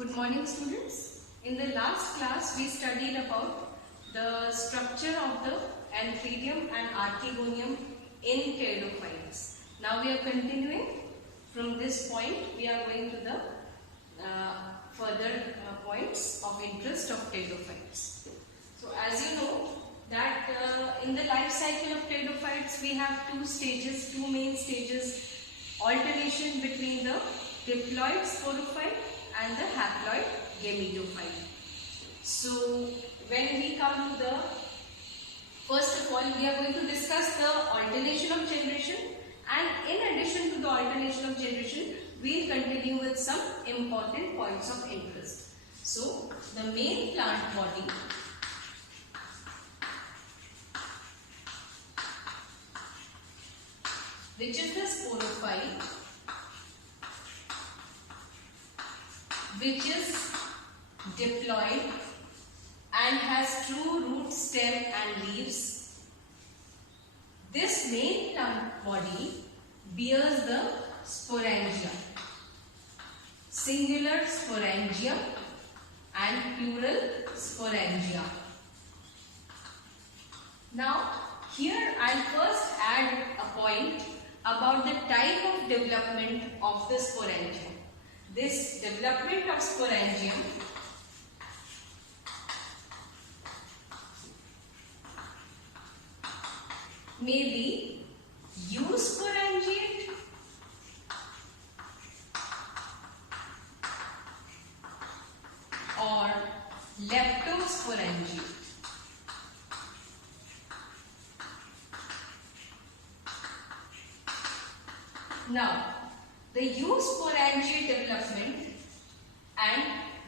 Good morning, students. In the last class we studied about the structure of the Antheridium and Archegonium in pteridophytes. Now we are continuing from this point. We are going to the further points of interest of pteridophytes. So as you know that in the life cycle of pteridophytes we have two main stages: alternation between the diploid sporophyte and the haploid gametophyte. So when we come to the, first of all we are going to discuss the alternation of generation, and in addition to the alternation of generation we will continue with some important points of interest. So the main plant body which is the sporophyte, which is diploid and has true root, stem and leaves. This main plant body bears the sporangia, singular sporangium and plural sporangia. Now here I will first add a point about the type of development of the sporangium. This development of sporangium may be eusporangiate or leptosporangiate. Now, the eusporangiate development and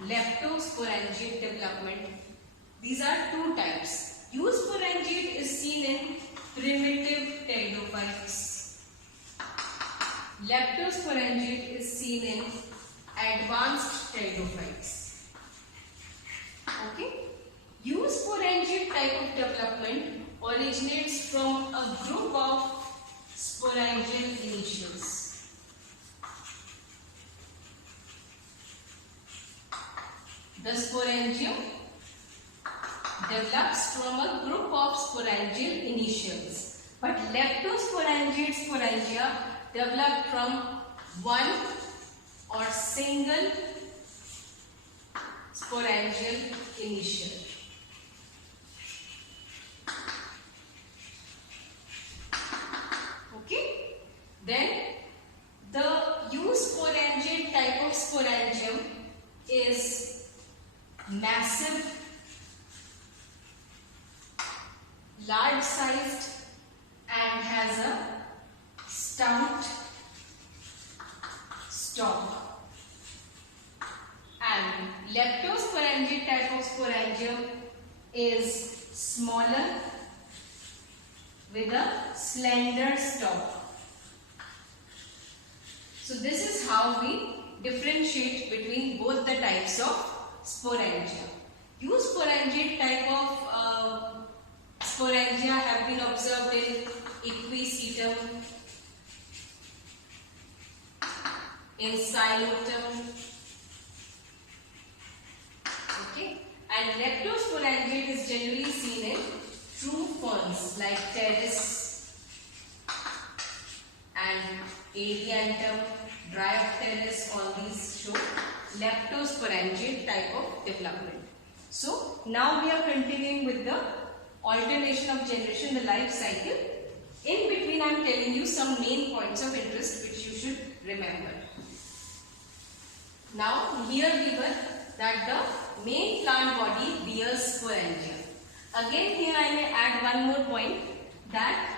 leptosporangiate development, these are two types. Eusporangiate is seen in primitive pteridophytes. Leptosporangiate is seen in advanced pteridophytes. Okay? Eusporangiate type of development originates from a group of sporangial initials. The sporangium develops from a group of sporangial initials, but leptosporangiate sporangia develop from one or single sporangial initial. Okay? Then the eusporangiate type of sporangium is massive, large sized and has a stout stalk. And leptosporangiate type of sporangium is smaller with a slender stalk. So this is how we differentiate between both the types of sporangia. Eusporangiate type of sporangia have been observed in Equisetum, in Psilotum, okay, and leptosporangiate is generally seen in true ferns like Pteris and Adiantum, Dryopteris. All these show leptosporangiate type of development. So now we are continuing with the alternation of generation, the life cycle. In between I am telling you some main points of interest which you should remember. Now here we were that the main plant body bears sporangia. Again here I may add one more point, that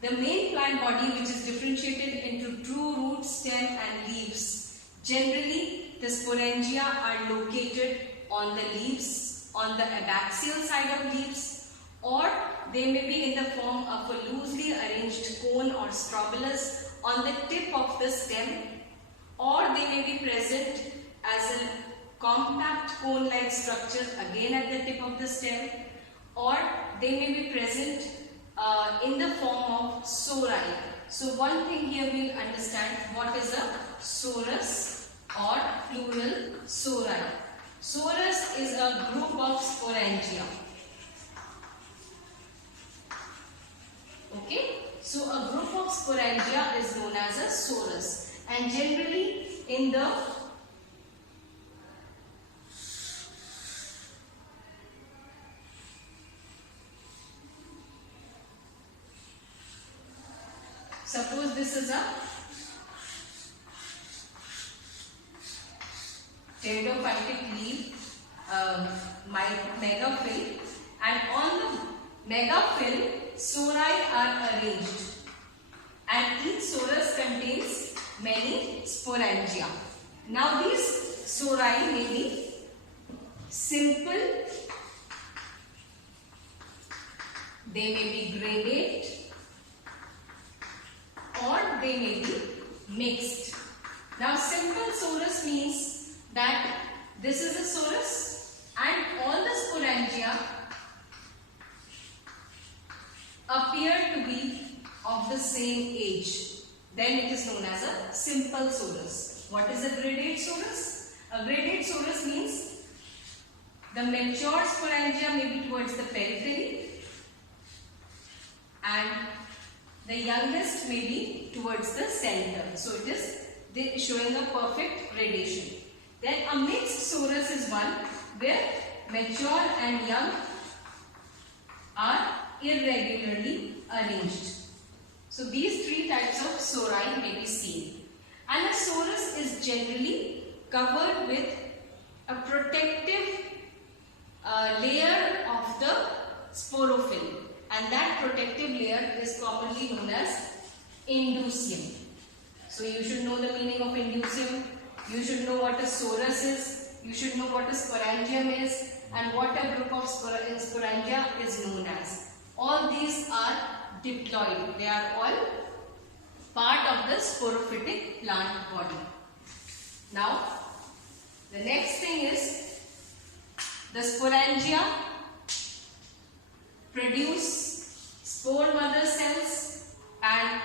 the main plant body, which is differentiated into true root, stem and leaves, generally the sporangia are located on the leaves, on the abaxial side of leaves, or they may be in the form of a loosely arranged cone or strobilus on the tip of the stem, or they may be present as a compact cone-like structure again at the tip of the stem, or they may be present in the form of sori. So one thing here we will understand what is a sorus or plural sori. Sorus is a group of sporangia. Okay, so a group of sporangia is known as a sorus, and generally in the suppose this is a pteridophytic leaf, megaphyll, and on the megaphyll sori are arranged, and each sorus contains many sporangia. Now these sori may be simple, they may be gradate, or they may be mixed. Now simple sorus means that this is a sorus and all the sporangia appear to be of the same age. Then it is known as a simple sorus. What is a gradate sorus? A gradate sorus means the mature sporangia may be towards the periphery and the youngest may be towards the center. So it is showing a perfect gradation. Then a mixed sorus is one where mature and young are irregularly arranged. So these three types of sori may be seen. And a sorus is generally covered with a protective layer of the sporophyll, and that protective layer is commonly known as indusium. So you should know the meaning of indusium, you should know what a sorus is, you should know what a sporangium is, and what a group of sporangia is known as. All these are diploid, they are all part of the sporophytic plant body. Now the next thing is the sporangia produce spore mother cells, and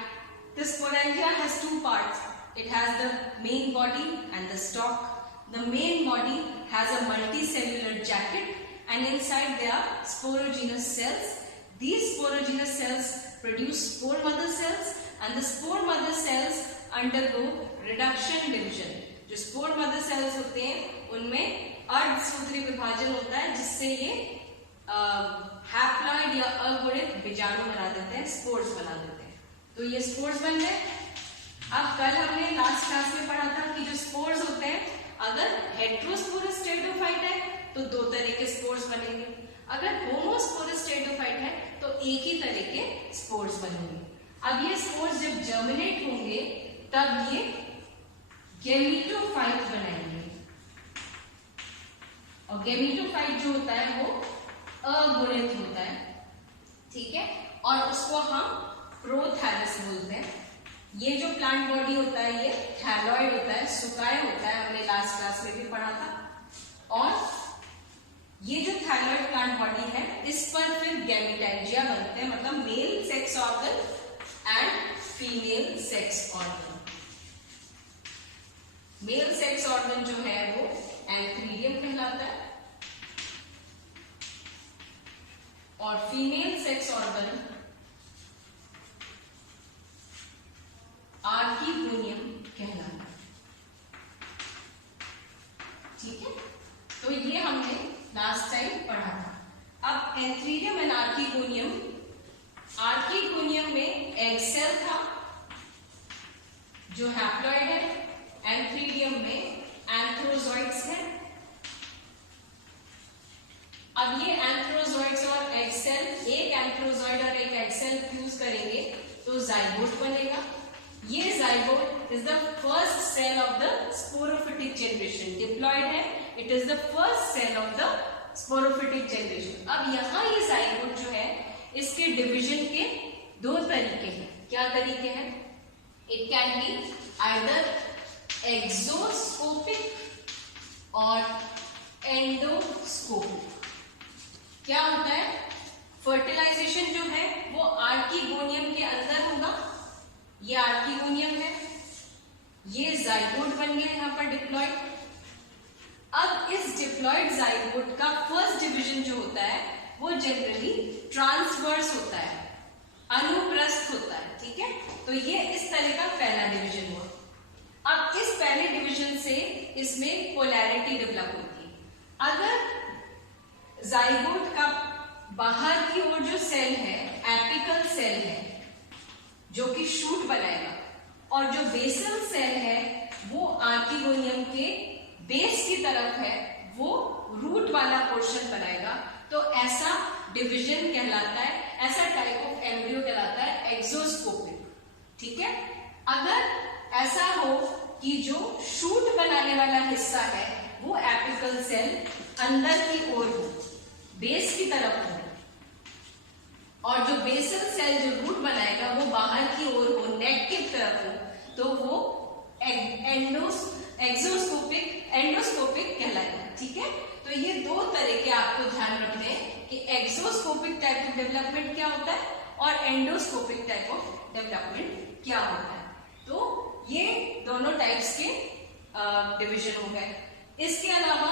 the sporangia has two parts. It has the main body and the stalk. The main body has a multicellular jacket, and inside there are sporogenous cells. These sporogenous cells produce spore mother cells, and the spore mother cells undergo reduction division. जो spore mother cells होते हैं उनमें अर्धसूत्री विभाजन होता है, जिससे ये haploid या अगुणित बीजाणु बना देते हैं, स्पोर्स बना देते हैं. तो ये स्पोर्स बन गए. अब कल हमने लास्ट क्लास में पढ़ा था कि जो स्पोर्स होते हैं, अगर हेट्रोस्पोरस टेरिडोफाइट है तो दो तरह के स्पोर्स बनेंगे, अगर होमोस्पोरस टेरिडोफाइट है तो एक ही तरह के स्पोर्स बनेंगे. अब ये स्पोर्स जब जर्मिनेट होंगे तब ये गैमेटोफाइट बनाएंगे, और गैमेटोफाइट जो होता है वो अगुणित होता है, ठीक है, और उसको हम प्रोथैलस बोलते हैं. ये जो प्लांट बॉडी होता है ये थैलॉइड होता है, सुकाय होता है, हमने लास्ट क्लास में भी पढ़ा था. और ये जो थैलॉइड प्लांट बॉडी है इस पर फिर गैमेटैंजिया बनते हैं, मतलब male sex organ and female sex organ. Male sex organ जो है वो एंथ्रीडियम कहलाता है, और फीमेल सेक्स ऑर्गन आर्किगोनियम कहलाता है. ठीक है, तो ये हमने लास्ट टाइम पढ़ा था. अब एंथ्रीडियम एंड आर्किगोनियम, आर्किगोनियम में एग सेल था जो हैप्लॉइड है, एंथ्रीडियम में एंथ्रोजॉइड्स है. अब ये एंथ्रोजॉइड्स और एग सेल, एक एंथ्रोजॉइड और एक एग सेल फ्यूज करेंगे तो जाइगोट बनेगा. ये zygote is the first cell of the sporophytic generation. Diploid है, it is the first cell of the sporophytic generation. अब यहाँ ये जाइगोट जो है इसके डिवीजन के दो तरीके हैं. क्या तरीके हैं? इट कैन बी आइदर एक्सोस्कोपिक और एंडोस्कोपिक. क्या होता है? फर्टिलाइजेशन जो है वो आर्किगोनियम के अंदर होगा. ये आर्किगोनियम है, ये जाइगोट बन गया यहाँ पर डिप्लॉइड, डिप्लॉयड जाइगोट का फर्स्ट डिवीजन जो होता है वो जनरली ट्रांसवर्स होता है, अनुप्रस्थ होता है, ठीक है। तो ये इस तरह का पहला डिवीजन हुआ। अब इस पहले डिवीजन से इसमें पोलैरिटी डेवलप होती है। अगर जाइगोट का बाहर की ओर जो सेल है एपिकल सेल है जो कि शूट बनाएगा, और जो बेसल सेल है वो आर्किगोनियम के बेस की तरफ है, वो रूट वाला पोर्शन बनाएगा, तो ऐसा डिवीजन कहलाता है, ऐसा टाइप ऑफ एम्ब्रियो कहलाता है एक्सोस्कोपिक, ठीक है। अगर ऐसा हो कि जो शूट बनाने वाला हिस्सा है वो एपिकल सेल अंदर की ओर हो, बेस की तरफ हो, और जो बेसल सेल जो रूट बनाएगा वो बाहर की ओर हो, नेक की तरफ हो, तो वो एंडोस्कोपिक कहलाएगा, ठीक है। तो ये दो तरह के आपको ध्यान रखने हैं कि एक्सोस्कोपिक टाइप ऑफ डेवलपमेंट क्या होता है और एंडोस्कोपिक टाइप ऑफ डेवलपमेंट क्या होता है। तो ये दोनों टाइप्स के डिवीजन हो गए। इसके अलावा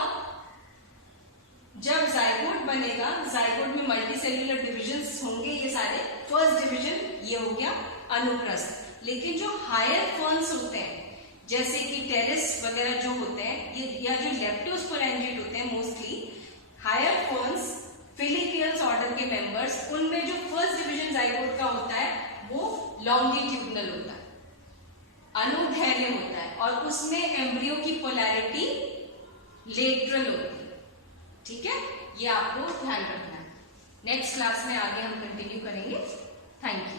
जब जाइगोट बनेगा, जाइगोट में मल्टीसेल्युलर डिविजन्स होंगे, ये सारे। फर्स्ट डिवीजन ये हो गया अनुप्रस्थ। लेकिन जो हायर फर्न्स होते हैं जैसे कि टेरेस वगैरह जो होते हैं, ये या जो लेप्टोस्पोरेंजिएट होते हैं, मोस्टली हायर फर्न्स फिलिपियल्स ऑर्डर के मेंबर्स, उनमें जो फर्स्ट डिवीजन जाइगोट का होता है वो लॉन्गिट्यूडनल होता है, अनुदैर्घ्य होता है, और उसमें एम्ब्रियो की पोलैरिटी लेटरल होती है, ठीक है। ये आपको ध्यान रखना है। नेक्स्ट क्लास में आगे हम कंटिन्यू करेंगे। Thank you.